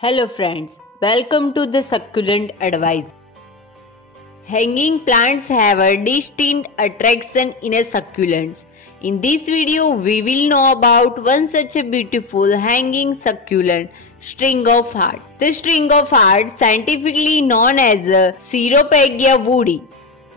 Hello friends, welcome to the Succulent Advice. Hanging plants have a distinct attraction in a succulents. In this video, we will know about one such a beautiful hanging succulent, string of heart. The string of heart, scientifically known as Ceropegia woodii.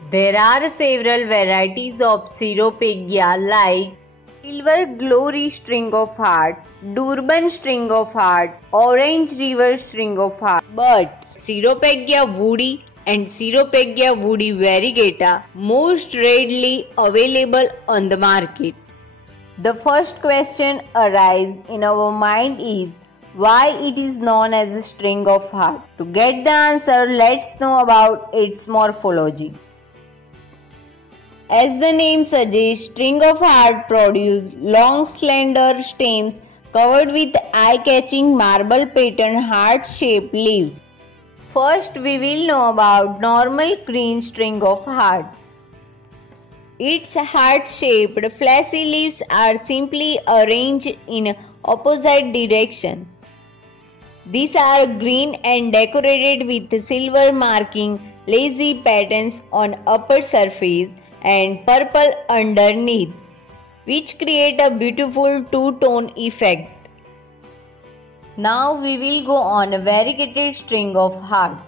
There are several varieties of Ceropegia like Silver Glory string of heart, Durban string of heart, Orange River string of heart. But Ceropegia woodii and Ceropegia woodii variegata most readily available on the market. The first question arises in our mind is why it is known as a string of heart. To get the answer, let's know about its morphology. As the name suggests, string of heart produce long slender stems covered with eye-catching marble pattern heart-shaped leaves. First, we will know about normal green string of heart. Its heart-shaped fleshy leaves are simply arranged in opposite direction. These are green and decorated with silver marking lacy patterns on upper surface and purple underneath, which create a beautiful two-tone effect. Now we will go on a variegated string of heart.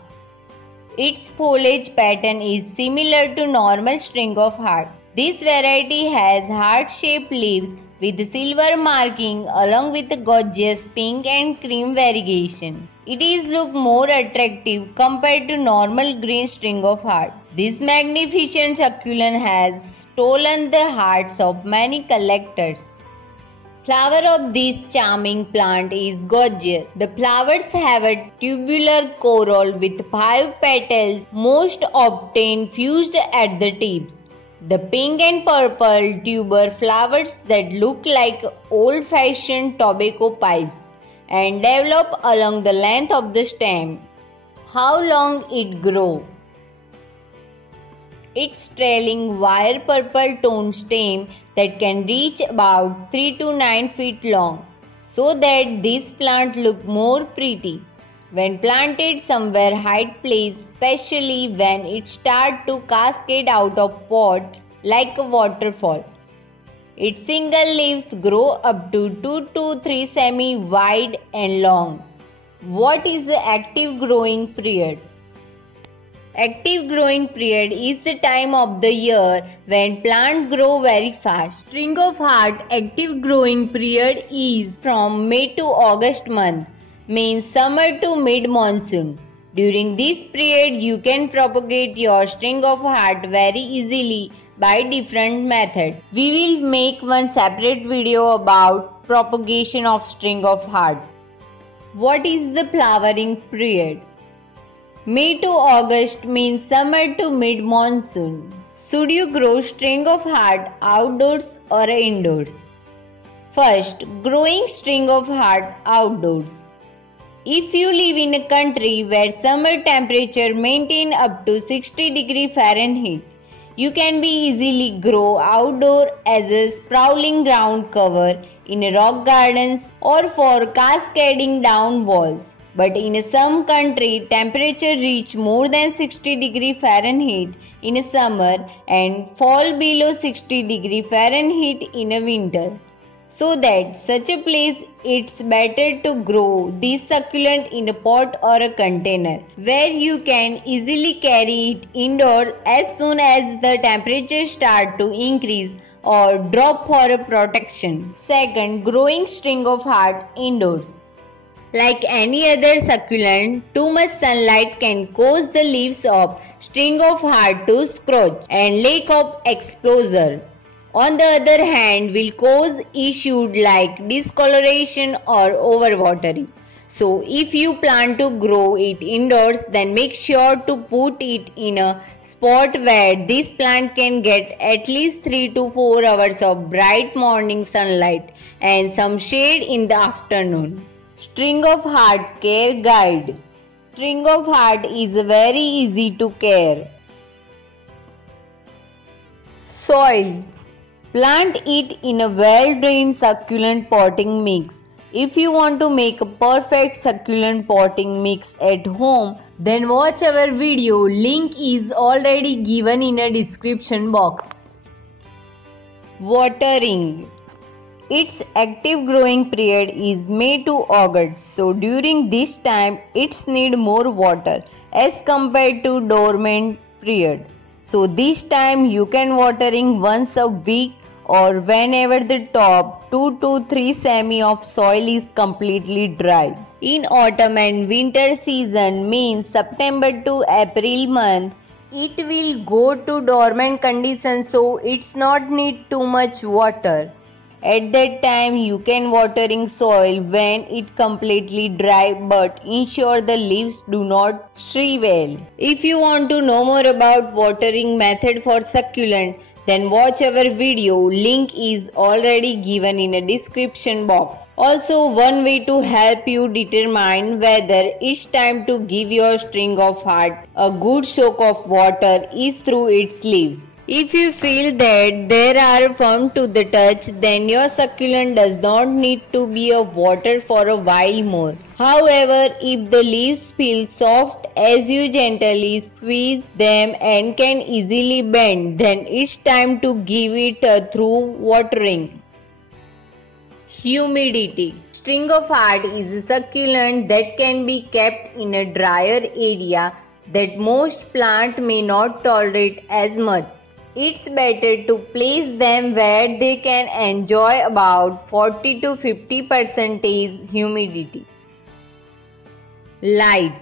Its foliage pattern is similar to normal string of heart. This variety has heart-shaped leaves with silver marking along with gorgeous pink and cream variegation. It is look more attractive compared to normal green string of heart. This magnificent succulent has stolen the hearts of many collectors. Flower of this charming plant is gorgeous. The flowers have a tubular corolla with 5 petals, most often fused at the tips. The pink and purple tuber flowers that look like old-fashioned tobacco pipes and develop along the length of the stem. How long it grows? Its trailing wire purple tone stem that can reach about 3 to 9 feet long, so that this plant look more pretty when planted somewhere high place, especially when it start to cascade out of pot like a waterfall. Its single leaves grow up to 2 to 3 cm wide and long. What is the active growing period? Active growing period is the time of the year when plants grow very fast. String of heart active growing period is from May to August month, means summer to mid-monsoon. During this period, you can propagate your string of heart very easily by different methods. We will make one separate video about propagation of string of heart. What is the flowering period? May to August means summer to mid-monsoon. Should you grow string of heart outdoors or indoors? First, growing string of heart outdoors. If you live in a country where summer temperature maintain up to 60°F, you can be easily grow outdoor as a sprawling ground cover in rock gardens or for cascading down walls. But in some country, temperature reach more than 60°F in summer and fall below 60°F in winter. So that such a place it's better to grow this succulent in a pot or a container where you can easily carry it indoors as soon as the temperature start to increase or drop for a protection. Second, growing string of heart indoors. Like any other succulent, too much sunlight can cause the leaves of string of heart to scorch and lack of exposure. On the other hand, will cause issues like discoloration or overwatering. So, if you plan to grow it indoors, then make sure to put it in a spot where this plant can get at least 3 to 4 hours of bright morning sunlight and some shade in the afternoon. String of heart care guide. String of heart is very easy to care. Soil. Plant it in a well-drained succulent potting mix If you want to make a perfect succulent potting mix at home, then watch our video. Link is already given in a description box. Watering. Its active growing period is May to August, so during this time it's need more water as compared to dormant period. So this time you can watering once a week or whenever the top 2 to 3 semi of soil is completely dry. In autumn and winter season means September to April month, it will go to dormant condition, so it's not need too much water. At that time you can watering soil when it completely dry, but ensure the leaves do not shrivel. If you want to know more about watering method for succulent, then watch our video. Link is already given in a description box. Also, one way to help you determine whether it's time to give your string of heart a good soak of water is through its leaves. If you feel that they are firm to the touch, then your succulent does not need to be watered for a while more. However, if the leaves feel soft as you gently squeeze them and can easily bend, then it's time to give it a through watering. Humidity. String of heart is a succulent that can be kept in a drier area that most plants may not tolerate as much. It's better to place them where they can enjoy about 40 to 50% humidity. Light.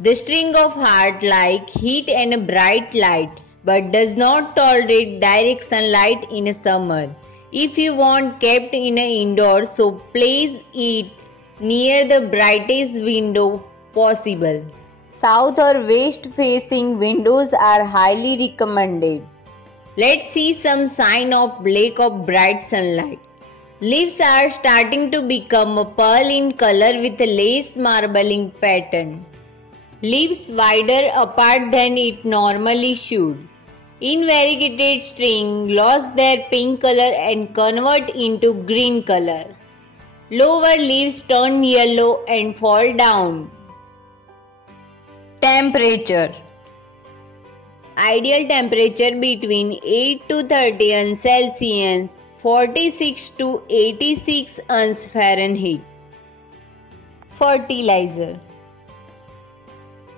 The string of heart like heat and a bright light, but does not tolerate direct sunlight in summer. If you want kept in indoors, so place it near the brightest window possible. South or west facing windows are highly recommended. Let's see some sign of lack of bright sunlight. Leaves are starting to become pearl in color with a lace marbling pattern. Leaves wider apart than it normally should. Invariegated string lost their pink color and convert into green color. Lower leaves turn yellow and fall down. Temperature. Ideal temperature between 8 to 30 Celsius, 46 to 86 Fahrenheit. Fertilizer.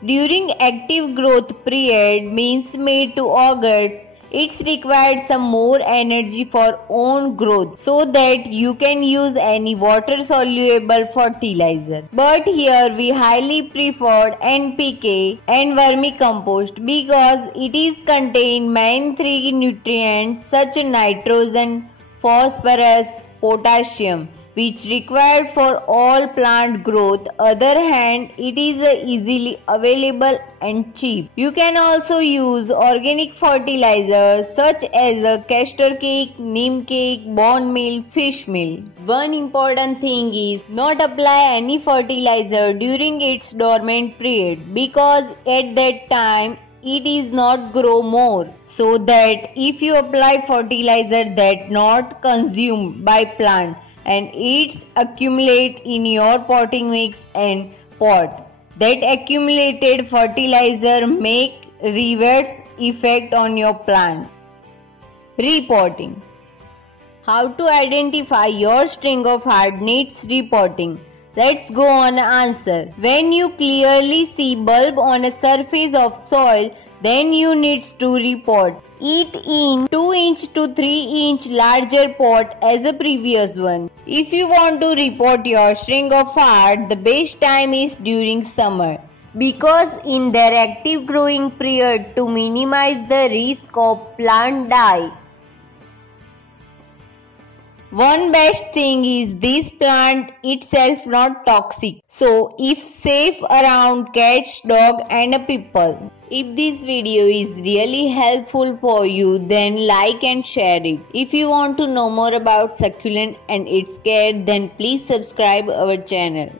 During active growth period means May to August, it's required some more energy for own growth so that you can use any water soluble fertilizer. But here we highly prefer NPK and vermicompost because it is contain main three nutrients such as nitrogen, phosphorus, potassium, which required for all plant growth. Other hand, it is easily available and cheap. You can also use organic fertilizers such as castor cake, neem cake, bone meal, fish meal. One important thing is not apply any fertilizer during its dormant period because at that time it is not grow more, so that if you apply fertilizer that not consumed by plant and it's accumulate in your potting mix and pot, that accumulated fertilizer make reverse effect on your plant. Repotting. How to identify your string of heart needs repotting? Let's go on answer. When you clearly see bulb on a surface of soil, then you need to repot it in 2 inch to 3 inch larger pot as the previous one. If you want to repot your string of heart, the best time is during summer because in their active growing period to minimize the risk of plant die. One best thing is this plant itself not toxic, so if safe around cats, dog and people. If this video is really helpful for you, then like and share it. If you want to know more about succulent and its care, then please subscribe our channel.